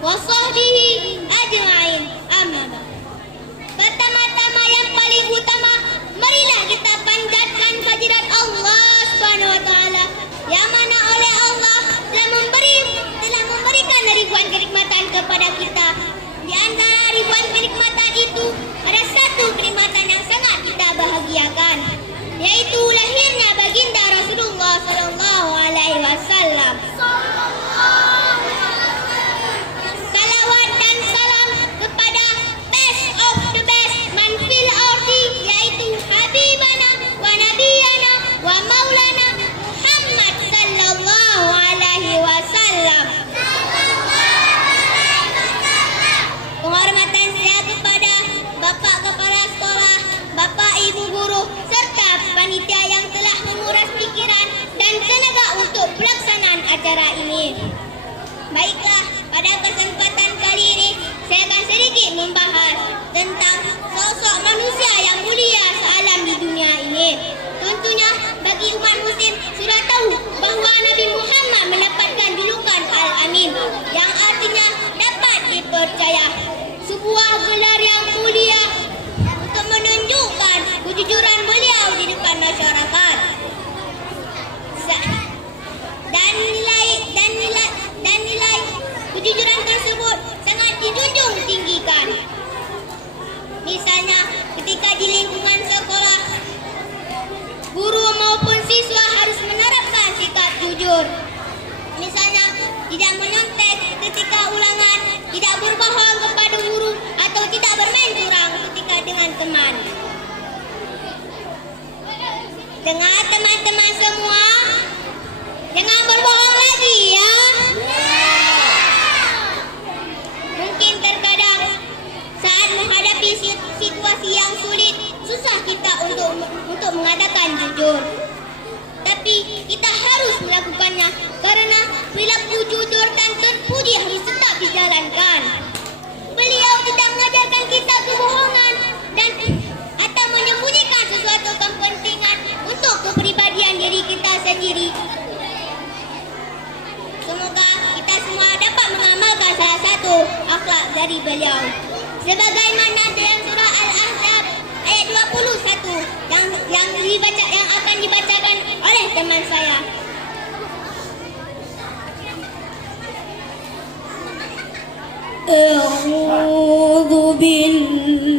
wa sahbihi ajma'in. Amma ba'd. Pertama-tama yang paling utama, marilah kita panjatkan kehadirat Allah Subhanahu wa taala yang mana oleh Allah telah memberikan ribuan kenikmatan kepada kita. Di antara ribuan kenikmatan itu ada satu kenikmatan yang sangat kita bahagiakan, yaitu lahirnya baginda Rasulullah sallallahu alaihi wasallam. Salawat dan salam kepada best of the best man fil ardi, yaitu habibana wa nabiyana wa maulana Muhammad sallallahu alaihi wasallam. Penghormatan saya kepada Bapak Kepala Sekolah, Bapak Ibu Guru, serta panitia yang telah menguras pikiran dan tenaga untuk pelaksanaan acara ini. Baiklah, pada kesempatan kali ini saya akan sedikit membahas tentang sosok manusia yang mulia sealam di dunia ini. Tentunya bagi umat muslim sudah tahu bahawa Nabi Muhammad mendapatkan julukan Al-Amin, yang artinya dapat dipercaya. Sebuah gelar yang mulia untuk menunjukkan kejujuran beliau di depan masyarakat. Dan nilai kejujuran tersebut sangat dijunjung tinggikan. Misalnya ketika di lingkungan sekolah, guru maupun siswa harus menerapkan sikap jujur. Misalnya tidak menyontek ketika ulangan, tidak berbohong kepada guru, atau tidak bermain curang ketika dengan teman. Dengar teman-teman semua, jangan berbohong lagi ya. Mungkin terkadang saat menghadapi situasi yang sulit, susah kita untuk mengatakan jujur. Tapi kita harus melakukannya karena perilaku jujur dan terpuji harus tetap dijalankan. Beliau tidak mengajarkan kita kebohongan dan atau menyembunyikan sesuatu kepentingan untuk kepribadian diri kita sendiri. Semoga kita semua dapat mengamalkan salah satu akhlak dari beliau. Sebagaimana dalam surah Al-Ahzab ayat 21 yang akan dibacakan oleh teman saya. A'udzu billahi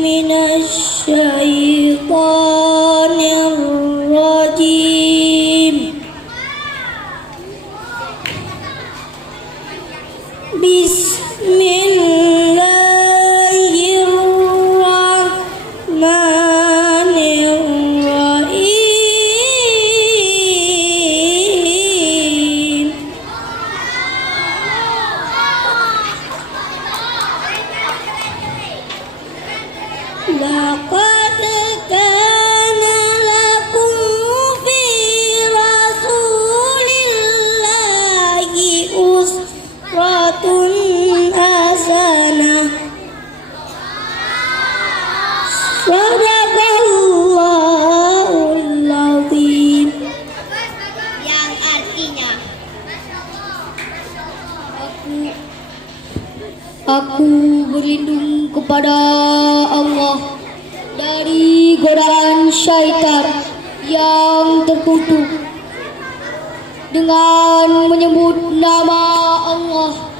minasy syaithanir rajim. Laqad kana lakum fi rasulillahi usratun hasanah. Sadaqallahul azim. Yang artinya, aku berlindung kepada Allah dari godaan syaitan yang terkutuk dengan menyebut nama Allah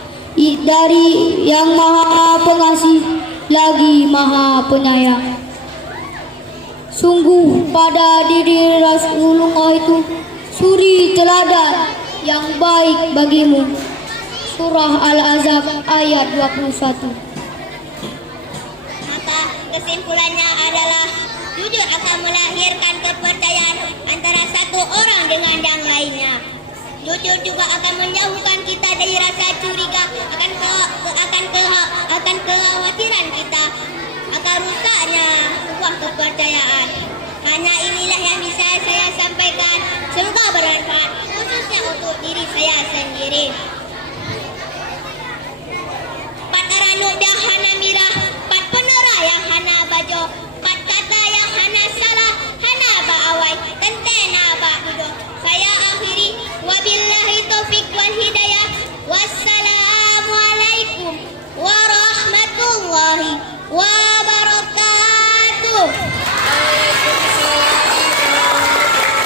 dari yang Maha Pengasih lagi Maha Penyayang. Sungguh pada diri Rasulullah itu suri teladan yang baik bagimu. Surah Al-Ahzab ayat 21. Maka kesimpulannya adalah jujur akan melahirkan kepercayaan antara satu orang dengan yang lainnya. Jujur juga akan menjauhkan kita dari rasa curiga, akan kekhawatiran kita, akan rusaknya sebuah kepercayaan. Hanya inilah yang bisa saya sampaikan. Semoga bermanfaat, khususnya untuk diri saya sendiri.